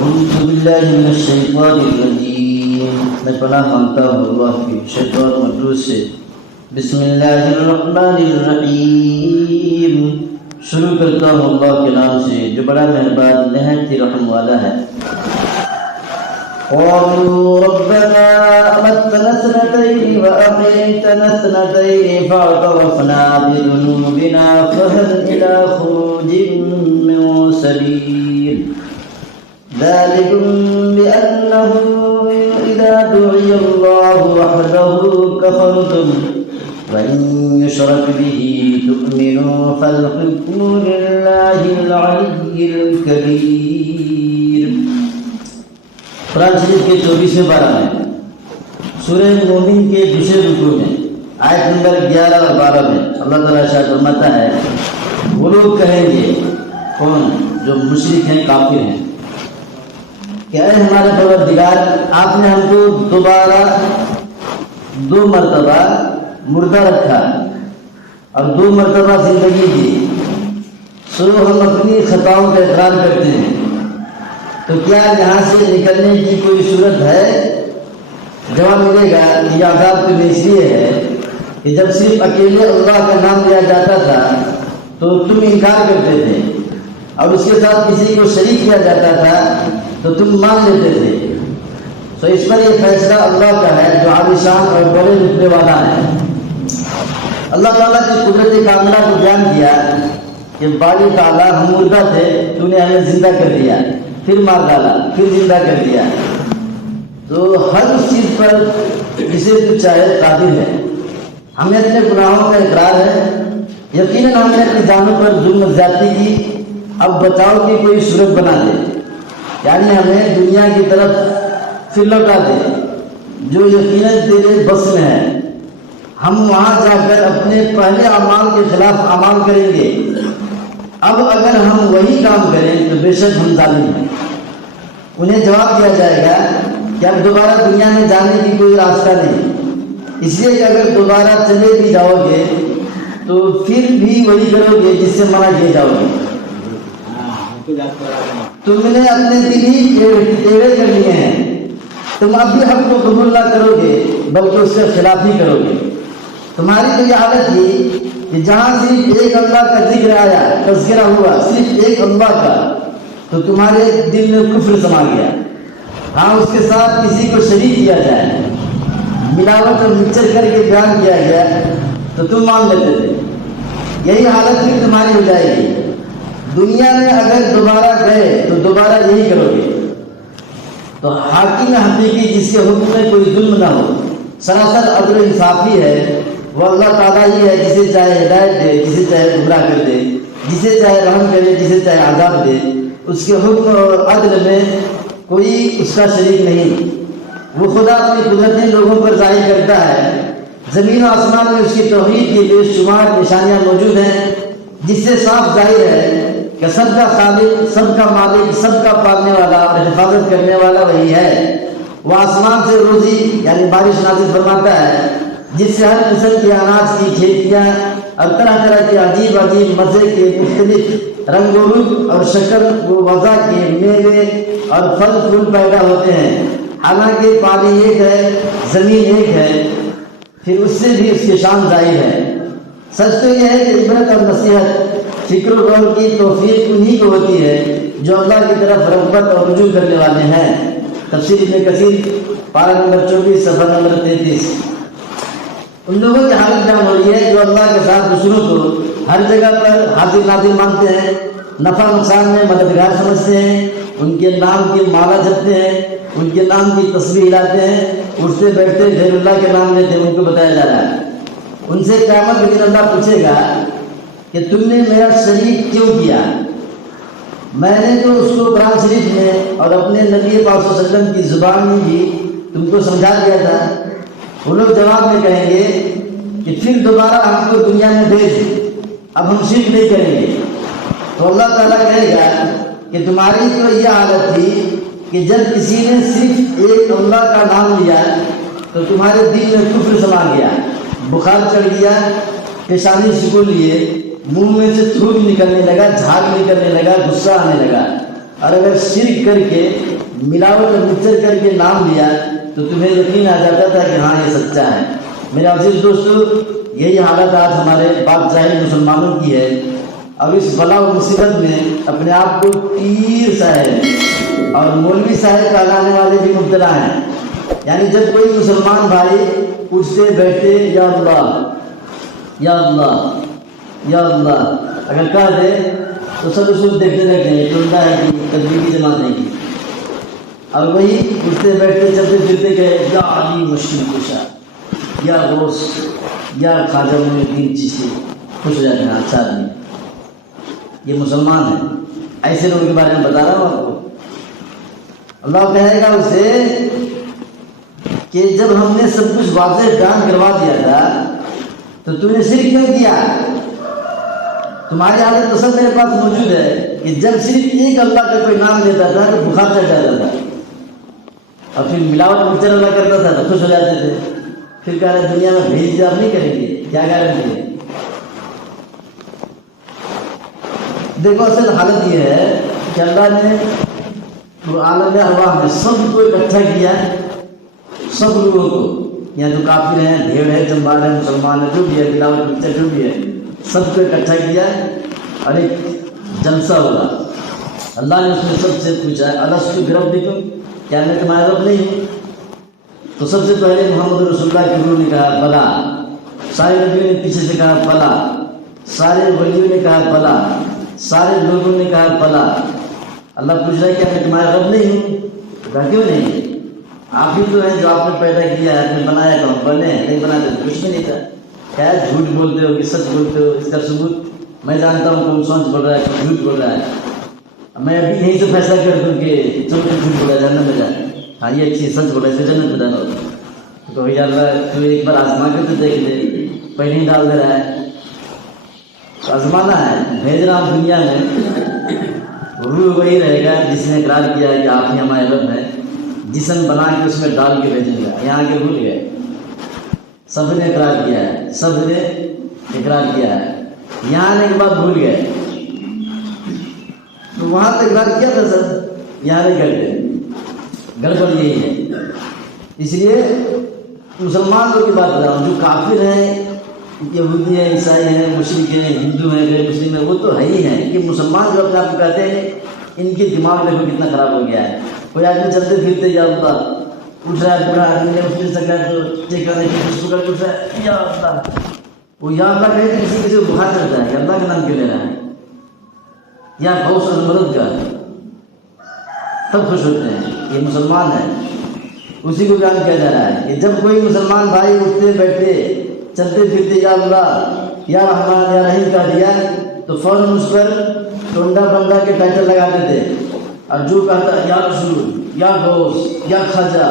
اعوذ باللہ من الشیطان الرجیم، میں پناہ مانگتا ہوں اللہ کی شیطان مردود سے۔ بسم اللہ الرحمن الرحیم، شروع کرتا ہوں اللہ کے نام سے جو بڑا مہربان نہایت ہی رحم والا ہے۔ قالوا ربنا أمتنا اثنتين وأحييتنا اثنتين فاعترفنا بذنوبنا فهل إلى خروج من سبيل ذلكم بأنه إذا دعي الله وحده كفرتم وإن يشرك به تؤمنوا فالحكم لله العلي الكبير۔ قرآن شریف کے 24ویں پارہ میں سورہ مومن کے دوسرے رکوع میں آیت نمبر 11 اور 12 میں اللہ تعالیٰ ارشاد فرماتا ہے، وہ لوگ کہیں گے، کون؟ جو مشرک ہیں، کافر ہیں، کہ اے ہمارے پروردگار، آپ نے ہم کو دوبارہ 2 مرتبہ مردہ رکھا اور 2 مرتبہ زندگی دی، سو ہم اپنی خطاؤں کا اقرار کرتے ہیں، تو کیا یہاں سے نکلنے کی کوئی صورت ہے؟ جواب ملے گا یہ عذاب تو اس لیے ہے کہ جب صرف اکیلے اللہ کا نام لیا جاتا تھا تو تم انکار کرتے تھے، اور اس کے ساتھ کسی کو شریک کیا جاتا تھا تو تم مان لیتے تھے۔ تو اس پر یہ فیصلہ اللہ کا ہے جو عالیشان اور بڑے رتبے والا ہے۔ اللہ تعالیٰ کی قدرت کاملہ کو بیان کیا کہ باری تعالیٰ ہم مردہ تھے، تو نے ہمیں زندہ کر دیا، پھر مار ڈالا، پھر زندہ کر دیا، تو ہر اس چیز پر جسے تو چاہے قادر ہے۔ ہمیں اپنے گناہوں کا اقرار ہے، یقیناً ہم نے اپنی جانوں پر ظلم و زیادتی کی، اب بچاؤ کی کوئی صورت بنا دے، یعنی ہمیں دنیا کی طرف پھر لوٹا دے جو یقیناً تیرے بس میں ہے۔ ہم وہاں جا کر اپنے پہلے اعمال کے خلاف اعمال کریں گے، اب اگر ہم وہی کام کریں تو بے شک ہم ظالم ہیں۔ انہیں جواب دیا جائے گا کہ اب دوبارہ دنیا میں جانے کی کوئی راستہ نہیں، اس لیے کہ اگر دوبارہ چلے بھی جاؤ گے تو پھر بھی وہی کرو گے جس سے منع کیے جاؤ گے۔ تم نے اپنے دل ہی ٹیڑھے کر لیے ہیں، تم اب بھی حق کو قبول نہ کرو گے بلکہ اس سے خلاف ہی کرو گے۔ تمہاری تو یہ حالت تھی کہ جہاں صرف ایک اللہ کا ذکر آیا، تذکرہ ہوا صرف ایک اللہ کا، تو تمہارے دل میں کفر سما گیا۔ ہاں اس کے ساتھ کسی کو شریک کیا جائے، ملاوٹ اور مکسچر کر کے بیان کیا گیا تو تم مان لیتے تھے۔ یہی حالت پھر تمہاری ہو جائے گی۔ دنیا میں اگر دوبارہ گئے تو دوبارہ یہی کرو گے۔ تو حاکم حقیقی جس کے حکم میں کوئی ظلم نہ ہو، سراسر عدل و انصافی ہے، وہ اللہ تعالیٰ ہی ہے، جسے چاہے ہدایت دے، جسے چاہے گمراہ کر دے، جسے چاہے رحم کرے، جسے چاہے عذاب دے۔ اس کے حکم اور عدل میں کوئی اس کا شریک نہیں۔ وہ خدا اپنی قدرتی لوگوں پر ظاہر کرتا ہے۔ زمین و آسمان میں اس کی توحید کی بے شمار نشانیاں موجود ہیں، جس سے صاف ظاہر ہے کہ سب کا خالق، سب کا مالک، سب کا پالنے والا اور حفاظت کرنے والا وہی ہے۔ وہ آسمان سے روزی یعنی بارش نازل فرماتا ہے، جس سے ہر قسم کے اناج کی کھیتیاں اور طرح طرح کے عجیب عجیب مزے کے مختلف رنگ و روپ اور شکل و وضع کے میوے اور پھل پھول پیدا ہوتے ہیں۔ حالانکہ پانی ایک ہے، زمین ایک ہے، پھر اس سے بھی اس کی شان ظاہر ہے۔ سچ تو یہ ہے کہ عبرت اور نصیحت، فکر و غور کی توفیق انہی کو ہوتی ہے جو اللہ کی طرف رغبت اور رجوع کرنے والے ہیں۔ تفسیر ابن کثیر پارہ نمبر 24 صفحہ نمبر 33۔ ان لوگوں کی حالت بیان ہو رہی ہے جو اللہ کے ساتھ دوسروں کو ہر جگہ پر حاضر ناظر مانتے ہیں، نفع نقصان میں مددگار سمجھتے ہیں، ان کے نام کی مالا جپتے ہیں، ان کے نام کی تسبیح ہلاتے ہیں، اٹھتے بیٹھتے غیر اللہ کے نام لیتے ہیں۔ ان کو بتایا جا رہا ہے ان سے قیامت کے دن اللہ پوچھے گا کہ تم نے میرا شریک کیوں کیا؟ میں نے تو اس کو قرآن شریف میں اور اپنے نبی پاک صلی اللہ علیہ وسلم کی زبان میں بھی تم کو سمجھا دیا تھا۔ وہ لوگ جواب میں کہیں گے کہ پھر دوبارہ ہم کو دنیا میں بھیج، اب ہم شرک نہیں کریں گے۔ تو اللہ تعالیٰ کہے گا کہ تمہاری تو یہ حالت تھی کہ جب کسی نے صرف ایک اللہ کا نام لیا تو تمہارے دل میں کفر سما گیا، بخار چڑھ گیا، پیشانی سکول لیے، منہ میں سے تھوک نکلنے لگا، جھاگ نکلنے لگا، غصہ آنے لگا۔ اور اگر شرک کر کے ملاوٹ اور مکسر کر کے نام لیا تو تمہیں یقین آ جاتا تھا کہ ہاں یہ سچا ہے۔ میرے عزیز دوستو، یہی حالت آج ہمارے پاک جاہل مسلمانوں کی ہے۔ اب اس بلا و مصیبت میں اپنے آپ کو پیر صاحب اور مولوی صاحب کہلانے والے بھی مبتلا ہیں۔ یعنی جب کوئی مسلمان بھائی اٹھتے بیٹھتے یا اللہ یا اللہ یا اللہ اگر کہہ دے تو سب اس کو دیکھنے لگتے ہیں، ٹنڈا ہے کہ تبلیغی جماعت نہیں کی۔ اور وہی اٹھتے بیٹھتے چلتے پھرتے کہ یا علی مشکل کشا یا غوث یا خواجہ معین الدین چشتی، خوش ہو جاتے ہیں اچھا آدمی، یہ مسلمان ہے۔ ایسے لوگوں کے بارے میں بتا رہا ہوں آپ کو۔ اللہ کہے گا اسے کہ جب ہم نے سب کچھ واضح بیان کروا دیا تھا تو تم نے شرک کیوں کیا؟ تمہاری حالت تو سب میرے پاس موجود ہے کہ جب صرف ایک اللہ کا کوئی نام لیتا تھا تو بخار چڑھ جاتا تھا، اور پھر ملاوٹ مکسر والا کرتا تھا تو خوش ہو جاتے تھے۔ پھر کہہ رہے دنیا میں بھیج دیا آپ نہیں کریں گے، کیا گارنٹی ہے؟ دیکھو اصل حالت یہ ہے کہ اللہ نے عالم ارواح میں سب کو اکٹھا کیا، سب لوگوں کو، یہاں جو کافر ہیں، بھیڑ ہے، جمبار ہے، مسلمان ہے، جو بھی ہے، ملاوٹ مکسر جو بھی ہے، سب کو اکٹھا کیا اور ایک جلسہ ہوا۔ اللہ نے اس میں سب سے پوچھا الست بربکم، کیا میں تمہارا رب نہیں ہوں؟ تو سب سے پہلے محمد رسول اللہ کے روح نے کہا بلا، سارے نبیوں نے پیچھے سے کہا بلا، سارے ولیوں نے کہا بلا، سارے لوگوں نے کہا بلا۔ اللہ پوچھ رہا ہے کیا میں تمہارا رب نہیں ہوں؟ کہا کیوں نہیں؟ آپ ہی تو ہیں جو آپ نے پیدا کیا ہے، آپ نے بنایا تو ہم بنے، نہیں بناتے تو کچھ بھی نہیں تھا۔ کیا جھوٹ بولتے ہو کہ سچ بولتے ہو؟ اس کا ثبوت میں جانتا ہوں کون سچ بول رہا ہے کون جھوٹ بول رہا ہے۔ میں ابھی یہیں سے فیصلہ کر دوں کہ جو جھوٹ بولا جاننا میں جائے، ہاں یہ اچھی سچ بولا، اس کو جنت میں ڈالو۔ تو یا اللہ تو ایک بار آزما کے تو دیکھ دے، پہلے ہی ڈال دے رہا ہے۔ آزمانا ہے، بھیج رہا ہوں دنیا میں، روح وہی رہے گا جس نے اقرار کیا کہ آپ ہی ہمارے رب ہیں، جسم بنا کے اس میں ڈال کے بھیجیں گا۔ یہاں کے بھول گئے، سب نے اقرار کیا ہے، سب نے اقرار کیا ہے، یہاں آنے کے بعد بھول گئے۔ تو وہاں تک اقرار کیا تھا سب، یہاں نہیں کرتے، گڑبڑ یہی ہے۔ اس لیے مسلمان لوگ کی بات کر رہا ہوں، جو کافر ہیں، یہودی ہیں، عیسائی ہیں، مشرک ہیں، ہندو ہیں، غیر مسلم ہیں، وہ تو ہے ہی ہیں۔ یہ مسلمان جو اپنے آپ کو کہتے ہیں ان کے دماغ دیکھو کتنا خراب ہو گیا ہے۔ کوئی آدمی چلتے پھرتے یا اللہ اٹھ رہا ہے، بوڑھا آدمی نے اس سے کہا تو چیک کرنے کی کوشش کر اٹھ رہا ہے یا اللہ، وہ یا اللہ کہے تو کسی کو بخار چڑھتا ہے کہ اللہ کا نام کیوں لے رہا ہے، یا غوث اور مدد کا، تب خوش ہوتے ہیں یہ مسلمان ہے۔ اسی کو بیان کیا جا رہا ہے کہ جب کوئی مسلمان بھائی اٹھتے بیٹھتے چلتے پھرتے یا اللہ یا رحمان یا رحیم کہہ دیا تو فوراً اس پر ٹونڈا بندہ کے ٹائٹل لگاتے تھے، اور جو کہتا یا رسول یا غوث یا خواجہ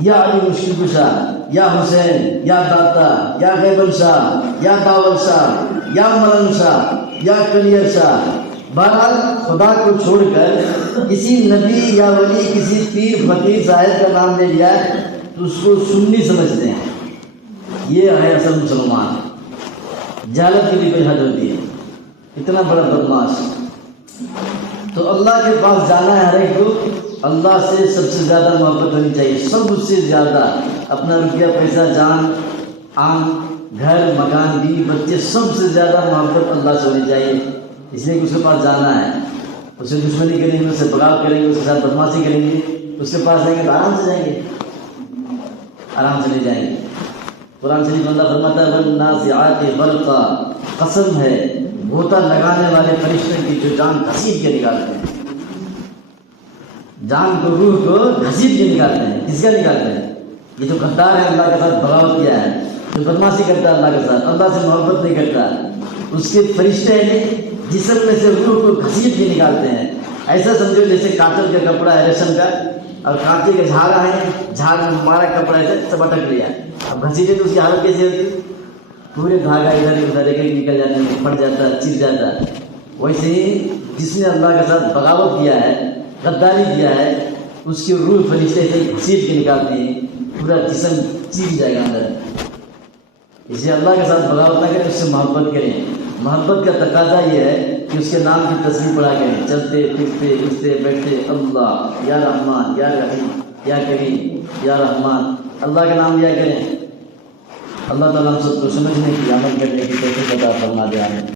یا علی مشکل کشا یا حسین یا داتا یا غیبن شاہ یا داول شاہ یا ملن شاہ یا کلیر شاہ، بہرحال خدا کو چھوڑ کر کسی نبی یا ولی، کسی پیر فقیر صاحب کا نام لے لیا تو اس کو سنی سمجھتے ہیں۔ یہ ہے اصل مسلمان۔ جہالت کی بھی کوئی حد ہوتی ہے، اتنا بڑا بدماش۔ تو اللہ کے پاس جانا ہے ہر ایک کو، اللہ سے سب سے زیادہ محبت ہونی چاہیے، سب سے زیادہ۔ اپنا روپیہ پیسہ، جان آن، گھر مکان، بیوی بچے، سب سے زیادہ محبت اللہ سے ہونی چاہیے۔ اس لیے کہ اس کے پاس جانا ہے، اسے دشمنی کریں گے، اس سے بغاوت کریں گے، اس کے ساتھ بدماشی کریں گے، اس کے پاس جائیں گے تو آرام سے جائیں گے، آرام سے نہیں جائیں گے۔ قرآن شریف اللہ فرماتا ہے والنازعات غرقا، قسم ہے غوطہ لگانے والے فرشتے کی جو جان گھسیٹ کے نکالتے ہیں، جان کو، روح کو گھسیٹ کے نکالتے ہیں۔ کس کا نکالتے ہیں؟ یہ جو غدار ہے، اللہ کے ساتھ بغاوت کیا ہے، جو بدماشی کرتا ہے اللہ کے ساتھ، اللہ سے محبت نہیں کرتا، اس کے فرشتے جسم میں سے روح کو گھسیٹ کے نکالتے ہیں۔ ایسا سمجھو جیسے کاٹن کا کپڑا ہے ریشم کا، اور کانٹے کا جھاگا ہے، جھاگ میں ہمارا کپڑا ہے سب اٹک لیا، اب گھسیٹے تو اس کی حالت کیسے ہوتی؟ پورے دھاگا ادھر ادھر ایک ایک نکل جاتے ہیں، پھٹ جاتا ہے، چر جاتا ہے۔ ویسے ہی جس نے اللہ کے ساتھ بغاوت کیا ہے، غداری کیا ہے، اس کی روح فرشتے سے گھسیٹ کے نکالتے ہیں، پورا جسم چیر جائے گا اندر۔ اسے اللہ کے ساتھ بغاوت نہ کریں، اس سے محبت کریں۔ محبت کا تقاضا یہ ہے کہ اس کے نام کی تسبیح پڑھا کریں، چلتے پھرتے اٹھتے بیٹھتے اللہ یا رحمان یا رحیم یا کریم یا رحمان اللہ کا نام لیا کریں۔ اللہ تعالیٰ ہم سب کو سمجھنے کی، عمل کرنے کی توفیق عطا فرما دے۔ آمین۔